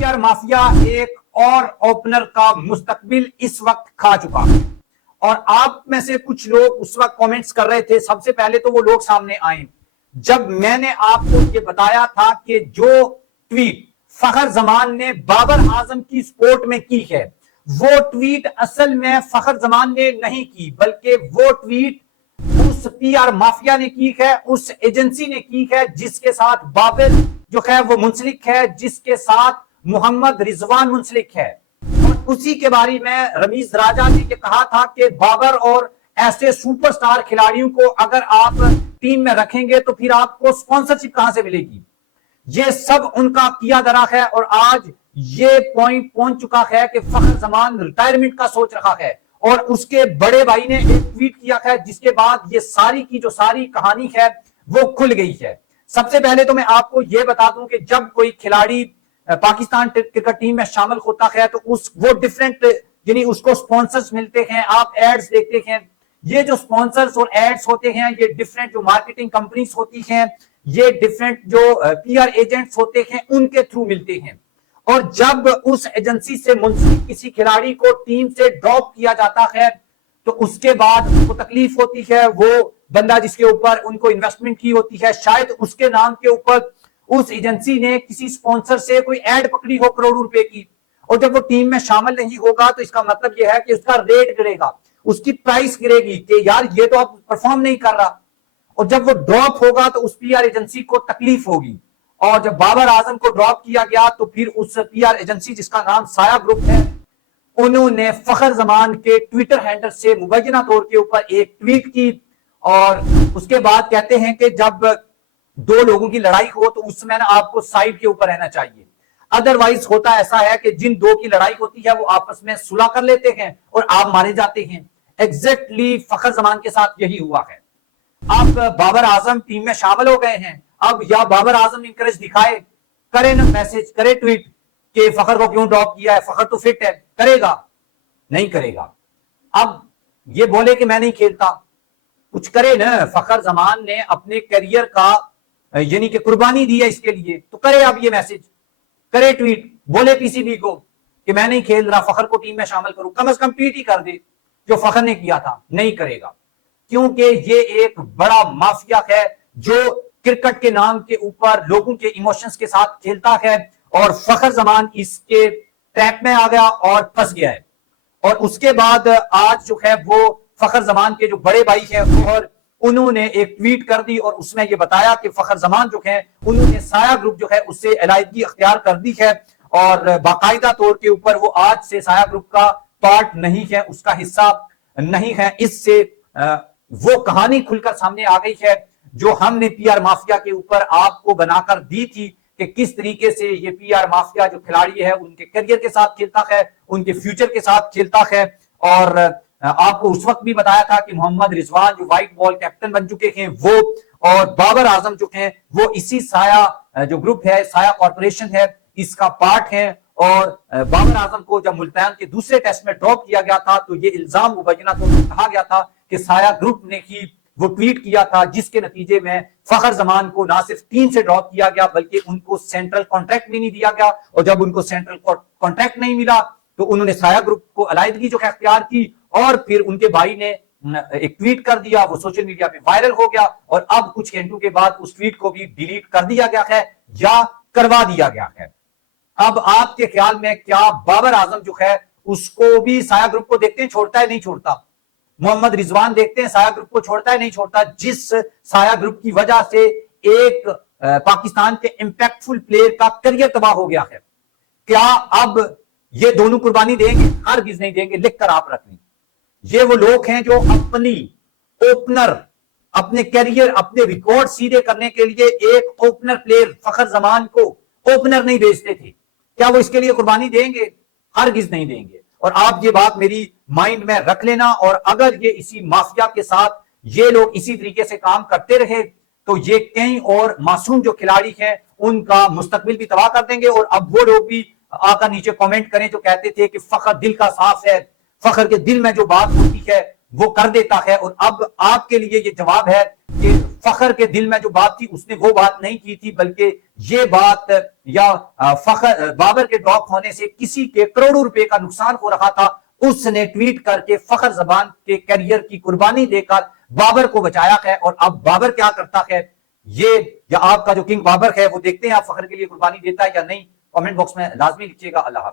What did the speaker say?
PR mafia एक और opener का मुस्तकबिल इस वक्त खा चुका है। और आप में से कुछ लोग उस वक्त कमेंट्स कर रहे थे, सबसे पहले तो वो लोग सामने आए जब मैंने आपको ये बताया था कि जो ट्वीट फखर जमान ने बाबर आजम की सपोर्ट में की है, वो ट्वीट असल में फखर जमान ने नहीं की, बल्कि वो ट्वीट उस पीआर माफिया ने की है, उस एजेंसी ने की है जिसके साथ बाबर जो है वो मुंसलिक है, जिसके साथ मोहम्मद रिजवान मुंसलिक है। और उसी के बारे में रमीज राजा ने कहा था कि बाबर और ऐसे सुपरस्टार खिलाड़ियों को अगर आप टीम में रखेंगे तो फिर आपको स्पॉन्सरशिप कहां से मिलेगी। ये सब उनका किया धरा है और आज ये पॉइंट पहुंच चुका है कि फखर जमान रिटायरमेंट का सोच रहा है और उसके बड़े भाई ने एक ट्वीट किया है जिसके बाद ये सारी की जो सारी कहानी है वो खुल गई है। सबसे पहले तो मैं आपको ये बता दूं कि जब कोई खिलाड़ी पाकिस्तान क्रिकेट टीम में शामिल होता है तो वो डिफरेंट यानी उसको स्पॉन्सर्स मिलते हैं, आप एड्स देखते हैं। ये जो स्पॉन्सर्स और एड्स होते हैं ये डिफरेंट जो मार्केटिंग कंपनीज होती हैं, ये डिफरेंट जो पीआर एजेंट्स होते हैं उनके थ्रू मिलते हैं। और जब उस एजेंसी से मुंसलिक किसी खिलाड़ी को टीम से ड्रॉप किया जाता है तो उसके बाद उनको तकलीफ होती है। वो बंदा जिसके ऊपर उनको इन्वेस्टमेंट की होती है, शायद उसके नाम के ऊपर उस एजेंसी ने किसी स्पॉन्सर से कोई एड पकड़ी हो करोड़ों रुपए की, और जब वो टीम में शामिल नहीं होगा तो इसका मतलब यह है कि उसका रेट गिरेगा, उसकी प्राइस गिरेगी कि यार ये तो अब परफॉर्म नहीं कर रहा। और जब वो ड्रॉप होगा तो उस पीआर एजेंसी को तकलीफ होगी। और जब बाबर आजम को ड्रॉप किया गया तो फिर उस पीआर एजेंसी जिसका नाम साया ग्रुप है, उन्होंने फखर जमान के ट्विटर हैंडल से मुबैना तौर के ऊपर एक ट्वीट की और उसके बाद कहते हैं कि जब दो लोगों की लड़ाई हो तो उसमें ना आपको साइड के ऊपर रहना चाहिए। अदरवाइज होता ऐसा है कि जिन दो की लड़ाई होती है वो आपस में सुलह कर लेते हैं और आप मारे जाते हैं। एग्जैक्टली फखर जमान के साथ यही हुआ है। अब बाबर आजम टीम में शामिल हो गए हैं, अब या बाबर आजम इंकरेज दिखाए, करे ना मैसेज, करे ट्वीट कि फखर को क्यों ड्रॉप किया है, फखर तो फिट है, करेगा नहीं करेगा। अब ये बोले कि मैं नहीं खेलता, कुछ करे ना। फखर जमान ने अपने करियर का यानी कि कुर्बानी दी है इसके लिए, तो करे अब ये मैसेज, करे ट्वीट, बोले पीसीबी को कि मैं नहीं खेल रहा, फखर को टीम में शामिल करूं, कम से कम ट्वीट ही कर दे जो फखर ने किया था। नहीं करेगा क्योंकि ये एक बड़ा माफिया है जो क्रिकेट के नाम के ऊपर लोगों के इमोशंस के साथ खेलता है और फखर जमान इसके ट्रैप में आ गया और फंस गया है। और उसके बाद आज जो है वो फखर जमान के जो बड़े भाई है और उन्होंने एक ट्वीट कर दी और उसमें ये बताया कि फखर जमान जो है उन्होंने साया ग्रुप जो है उससे अलहदगी अख्तियार कर दी है और बाकायदा तौर के ऊपर वो आज से साया ग्रुप का पार्ट नहीं है, उसका हिस्सा नहीं है। इससे वो कहानी खुलकर सामने आ गई है जो हमने पीआर माफिया के ऊपर आपको बनाकर दी थी कि किस तरीके से ये पीआर माफिया जो खिलाड़ी है उनके करियर के साथ खेलता है, उनके फ्यूचर के साथ खेलता है। और आपको उस वक्त भी बताया था कि मोहम्मद रिजवान जो व्हाइट बॉल कैप्टन बन चुके हैं वो और बाबर आजम जो हैं वो इसी साया जो ग्रुप है, साया कॉर्पोरेशन है, इसका पार्ट है। और बाबर आजम को जब मुल्तान के दूसरे टेस्ट में ड्रॉप किया गया था तो ये इल्जाम मुबैना तौर पर कहा गया था कि साया ग्रुप ने ही वो ट्वीट किया था जिसके नतीजे में फखर जमान को ना सिर्फ टीम से ड्रॉप किया गया बल्कि उनको सेंट्रल कॉन्ट्रैक्ट भी नहीं दिया गया। और जब उनको सेंट्रल कॉन्ट्रैक्ट नहीं मिला तो उन्होंने साया ग्रुप को अलहदगी जो है अख्तियार की और फिर उनके भाई ने एक ट्वीट कर दिया, वो सोशल मीडिया पे वायरल हो गया और अब कुछ घंटों के बाद उस ट्वीट को भी डिलीट कर दिया गया है या करवा दिया गया है। अब आपके ख्याल में क्या बाबर आजम जो है उसको भी साया ग्रुप को देखते हैं, छोड़ता है नहीं छोड़ता? मोहम्मद रिजवान देखते हैं साया ग्रुप को छोड़ता है नहीं छोड़ता? जिस साया ग्रुप की वजह से एक पाकिस्तान के इंपैक्टफुल प्लेयर का करियर तबाह हो गया है, क्या अब ये दोनों कुर्बानी देंगे? हरगिज नहीं देंगे, लिख कर आप रख लें। ये वो लोग हैं जो अपनी ओपनर, अपने करियर, अपने रिकॉर्ड सीधे करने के लिए एक ओपनर प्लेयर फखर जमान को ओपनर नहीं भेजते थे, क्या वो इसके लिए कुर्बानी देंगे? हरगिज नहीं देंगे। और आप ये बात मेरी माइंड में रख लेना। और अगर ये इसी माफिया के साथ ये लोग इसी तरीके से काम करते रहे तो ये कई और मासूम जो खिलाड़ी हैं उनका मुस्तकबिल भी तबाह कर देंगे। और अब वो लोग भी आकर नीचे कमेंट करें जो कहते थे कि फखर दिल का साफ है, फखर के दिल में जो बात होती है वो कर देता है। और अब आपके लिए ये जवाब है कि फखर के दिल में जो बात थी उसने वो बात नहीं की थी, बल्कि ये बात या फखर बाबर के ड्रॉप होने से किसी के करोड़ों रुपए का नुकसान हो रहा था, उसने ट्वीट करके फखर जबान के करियर की कुर्बानी देकर बाबर को बचाया है। और अब बाबर क्या करता है ये, या आपका जो किंग बाबर है वो देखते हैं आप फखर के लिए कुर्बानी देता है या नहीं। कमेंट बॉक्स में लाजमी लिखिएगा। अल्लाह।